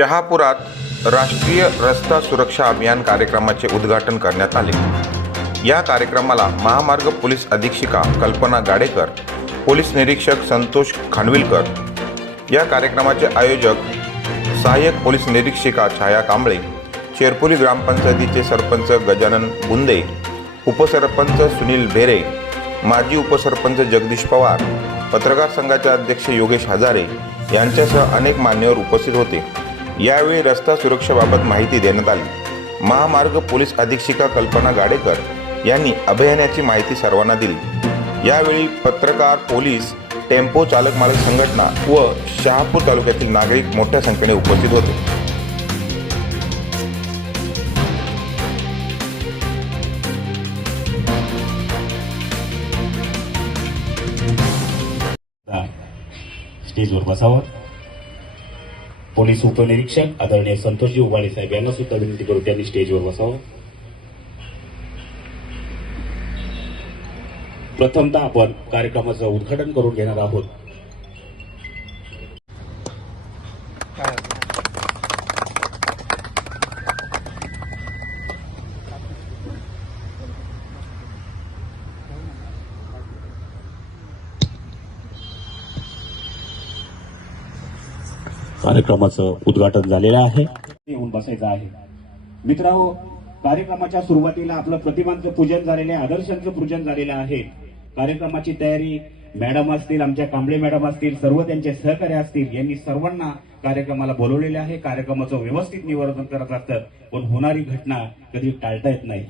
शहापुरात राष्ट्रीय रस्ता सुरक्षा अभियान कार्यक्रमाचे उद्घाटन करण्यात आले. या कार्यक्रमाला महामार्ग पोलीस अधीक्षिका कल्पना गाडेकर पोलीस निरीक्षक संतोष खानविलकर या कार्यक्रमाचे आयोजक सहाय्यक पोलीस निरीक्षिका छाया कांबळे शेरपुरी ग्रामपंचायतीचे सरपंच गजानन बुंदे उपसरपंच सुनील भेरे माजी उपसरपंच जगदीश पवार पत्रकार संघाचे अध्यक्ष योगेश हजारे यांच्यासह अनेक मान्यवर उपस्थित होते. यावेळी रस्ता सुरक्षेबाबत माहिती देण्यात आली. महामार्ग पोलीस अधीक्षिका कल्पना गाडेकर यांनी अभियानाची माहिती सर्वांना दिली. यावेळी पत्रकार पोलीस टेम्पो चालक मालक संघटना व शहापूर तालुक्यातील नागरिक मोठ्या संख्येने उपस्थित होते. स्टेजवर बसावं. पोलीस उपनिरीक्षक आदरणीय संतोषजी उबाळे साहेब यांना सुद्धा विनंती करू त्यांनी स्टेजवर बसावं. प्रथमतः आपण कार्यक्रमाचं उद्घाटन करून घेणार आहोत. कार्यक्रमाचं उद्घाटन झालेलं आहे. येऊन बसायचं आहे. मित्रांनो हो, कार्यक्रमाच्या सुरुवातीला आपलं प्रतिमांचं पूजन झालेलं आहे आदर्शांचं पूजन झालेलं आहे. कार्यक्रमाची तयारी मॅडम असतील आमच्या कांबळे मॅडम असतील सर्व त्यांचे सहकार्य असतील यांनी सर्वांना कार्यक्रमाला बोलवलेले आहे. कार्यक्रमाचं व्यवस्थित निवर्तन करत असतात पण होणारी घटना कधी टाळता येत नाही.